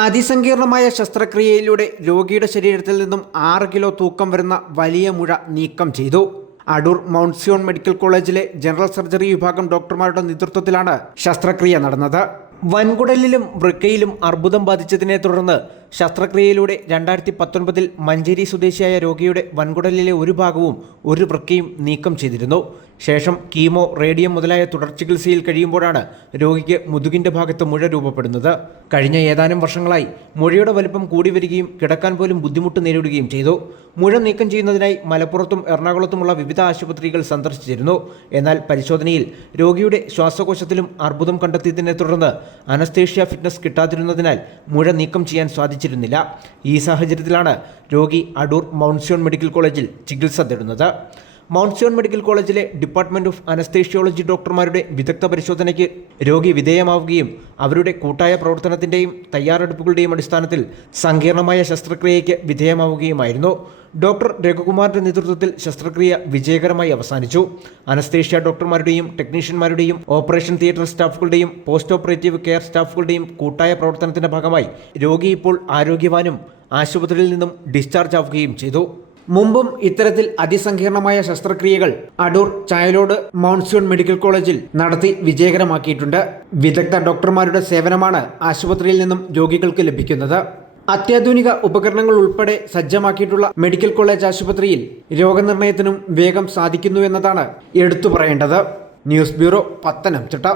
അതിസങ്കീർണമായ ശസ്ത്രക്രിയയിലൂടെ രോഗിയുടെ ശരീരത്തിൽ നിന്നും 6 കിലോ തൂക്കം വരുന്ന വലിയ മുഴ നീക്കം ചെയ്തു. അടൂർ മൗണ്ട് സിയോൺ മെഡിക്കൽ കോളേജിലെ ജനറൽ സർജറി വിഭാഗം ഡോക്ടർമാരുടെ നേതൃത്വത്തിലാണ് ശസ്ത്രക്രിയ നടന്നത്. വൻകുടലിലും വൃക്കയിലും അർബുദം ബാധിച്ചതിനെ തുടർന്ന് ശസ്ത്രക്രിയയിലൂടെ 2019 മഞ്ചേരി സ്വദേശിയായ രോഗിയുടെ വൻകുടലിലെ ഒരു ഭാഗവും ഒരു വൃക്കയും നീക്കം ചെയ്തിരുന്നു. ശേഷം കീമോ, റേഡിയം മുതലായ തുടർ ചികിത്സയിൽ കഴിയുമ്പോഴാണ് രോഗിക്ക് മുതുകിന്റെ ഭാഗത്ത് മുഴ രൂപപ്പെടുന്നത്. കഴിഞ്ഞ ഏതാനും വർഷങ്ങളായി മുഴയുടെ വലിപ്പം കൂടി വരികയും കിടക്കാൻ പോലും ബുദ്ധിമുട്ട് നേരിടുകയും ചെയ്തു. മുഴ നീക്കം ചെയ്യുന്നതിനായി മലപ്പുറത്തും എറണാകുളത്തുമുള്ള വിവിധ ആശുപത്രികൾ സന്ദർശിച്ചിരുന്നു. എന്നാൽ പരിശോധനയിൽ രോഗിയുടെ ശ്വാസകോശത്തിലും അർബുദം കണ്ടെത്തിയതിനെ തുടർന്ന് അനസ്തേഷ്യ ഫിറ്റ്നസ് കിട്ടാതിരുന്നതിനാൽ മുഴ നീക്കം ചെയ്യാൻ സാധിച്ചിരുന്നില്ല. ഈ സാഹചര്യത്തിലാണ് രോഗി അടൂർ മൗണ്ട് സിയോൺ മെഡിക്കൽ കോളേജിൽ ചികിത്സ തേടുന്നത്. മൗണ്ട് സിയോൺ മെഡിക്കൽ കോളേജിലെ ഡിപ്പാർട്ട്മെന്റ് ഓഫ് അനസ്തേഷ്യോളജി ഡോക്ടർമാരുടെ വിദഗ്ധ പരിശോധനയ്ക്ക് രോഗി വിധേയമാവുകയും അവരുടെ കൂട്ടായ പ്രവർത്തനത്തിൻ്റെയും തയ്യാറെടുപ്പുകളുടെയും അടിസ്ഥാനത്തിൽ സങ്കീർണമായ ശസ്ത്രക്രിയയ്ക്ക് വിധേയമാവുകയുമായിരുന്നു. ഡോക്ടർ രഘുകുമാറിന്റെ നേതൃത്വത്തിൽ ശസ്ത്രക്രിയ വിജയകരമായി അവസാനിച്ചു. അനസ്തേഷ്യ ഡോക്ടർമാരുടെയും ടെക്നീഷ്യന്മാരുടെയും ഓപ്പറേഷൻ തിയേറ്റർ സ്റ്റാഫുകളുടെയും പോസ്റ്റ് ഓപ്പറേറ്റീവ് കെയർ സ്റ്റാഫുകളുടെയും കൂട്ടായ പ്രവർത്തനത്തിന്റെ ഭാഗമായി രോഗി ഇപ്പോൾ ആരോഗ്യവാനും ആശുപത്രിയിൽ നിന്നും ഡിസ്ചാർജ് ആവുകയും ചെയ്തു. മുമ്പും ഇത്തരത്തിൽ അതിസങ്കീർണമായ ശസ്ത്രക്രിയകൾ Adoor Chayalode mount Zion medical കോളേജിൽ നടത്തി വിജയകരമാക്കിയിട്ടുണ്ട്. വിദഗ്ധ ഡോക്ടർമാരുടെ സേവനമാണ് ആശുപത്രിയിൽ നിന്നും രോഗികൾക്ക് ലഭിക്കുന്നത്. അത്യാധുനിക ഉപകരണങ്ങൾ ഉൾപ്പെടെ സജ്ജമാക്കിയിട്ടുള്ള മെഡിക്കൽ കോളേജ് ആശുപത്രിയിൽ രോഗനിർണയത്തിനും വേഗം സാധിക്കുന്നു എന്നതാണ് എടുത്തു പറയേണ്ടത്. News bureau, Pathanamthitta.